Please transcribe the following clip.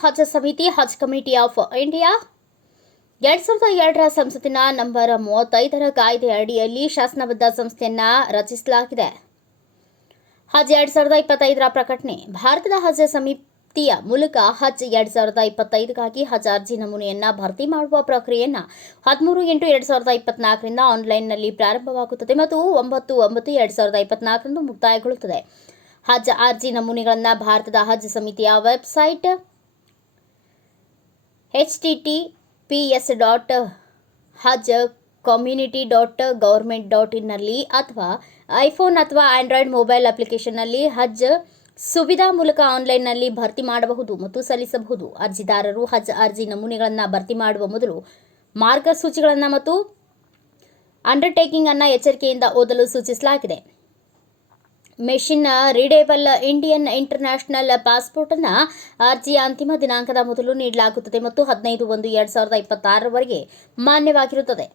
ಹಜ್ ಸಮಿತಿ ಹಜ್ committee of India ಎರಡ್ ಸಾವಿರದ ಎರಡರ ಸಂಸತ್ತಿನ ನಂಬರ್ ಮೂವತ್ತೈದರ ಕಾಯ್ದೆ ಅಡಿಯಲ್ಲಿ ಶಾಸನಬದ್ಧ ಸಂಸ್ಥೆಯನ್ನ ರಚಿಸಲಾಗಿದೆ. ಹಜ್ ಎರಡ್ ಸಾವಿರದ ಇಪ್ಪತ್ತೈದರ ಪ್ರಕಟಣೆ, ಭಾರತದ ಹಜ್ ಸಮಿತಿಯ ಮೂಲಕ ಹಜ್ ಎರಡ್ ಸಾವಿರದ ಇಪ್ಪತ್ತೈದಕ್ಕಾಗಿ ಹಜ್ ಅರ್ಜಿ ನಮೂನೆಯನ್ನ ಭರ್ತಿ ಮಾಡುವ ಪ್ರಕ್ರಿಯೆಯನ್ನ ಹದಿಮೂರು ಎಂಟು ಎರಡ್ ಸಾವಿರದ ಇಪ್ಪತ್ನಾಲ್ಕರಿಂದ ಆನ್ಲೈನ್ನಲ್ಲಿ ಪ್ರಾರಂಭವಾಗುತ್ತದೆ ಮತ್ತು ಒಂಬತ್ತು ಒಂಬತ್ತು ಎರಡ್ ಸಾವಿರದ ಇಪ್ಪತ್ನಾಲ್ಕರಂದು ಮುಕ್ತಾಯಗೊಳ್ಳುತ್ತದೆ. ಹಜ್ ಅರ್ಜಿ ನಮೂನೆಗಳನ್ನು ಭಾರತದ ಹಜ್ ಸಮಿತಿಯ website H T T P S dot Haj community dot government dot ಇನ್ನಲ್ಲಿ ಅಥವಾ ಐಫೋನ್ ಅಥವಾ ಆಂಡ್ರಾಯ್ಡ್ ಮೊಬೈಲ್ ಅಪ್ಲಿಕೇಶನ್ನಲ್ಲಿ ಹಜ್ ಸುವಿಧಾ ಮೂಲಕ ಆನ್ಲೈನ್ನಲ್ಲಿ ಭರ್ತಿ ಮಾಡಬಹುದು ಮತ್ತು ಸಲ್ಲಿಸಬಹುದು. ಅರ್ಜಿದಾರರು ಹಜ್ ಅರ್ಜಿ ನಮೂನೆಗಳನ್ನು ಭರ್ತಿ ಮಾಡುವ ಮೊದಲು ಮಾರ್ಗಸೂಚಿಗಳನ್ನು ಮತ್ತು ಅಂಡರ್ಟೇಕಿಂಗ್ ಅನ್ನು ಎಚ್ಚರಿಕೆಯಿಂದ ಓದಲು ಸೂಚಿಸಲಾಗಿದೆ. ಮೆಷಿನ್ ರೀಡೇಬಲ್ ಇಂಡಿಯನ್ ಇಂಟರ್ನ್ಯಾಷನಲ್ ಪಾಸ್ಪೋರ್ಟನ್ನು ಅರ್ಜಿಯ ಅಂತಿಮ ದಿನಾಂಕದ ಮೊದಲು ನೀಡಲಾಗುತ್ತದೆ ಮತ್ತು ಹದಿನೈದು ಒಂದು ಎರಡು ಸಾವಿರದ ಇಪ್ಪತ್ತಾರರವರೆಗೆ ಮಾನ್ಯವಾಗಿರುತ್ತದೆ.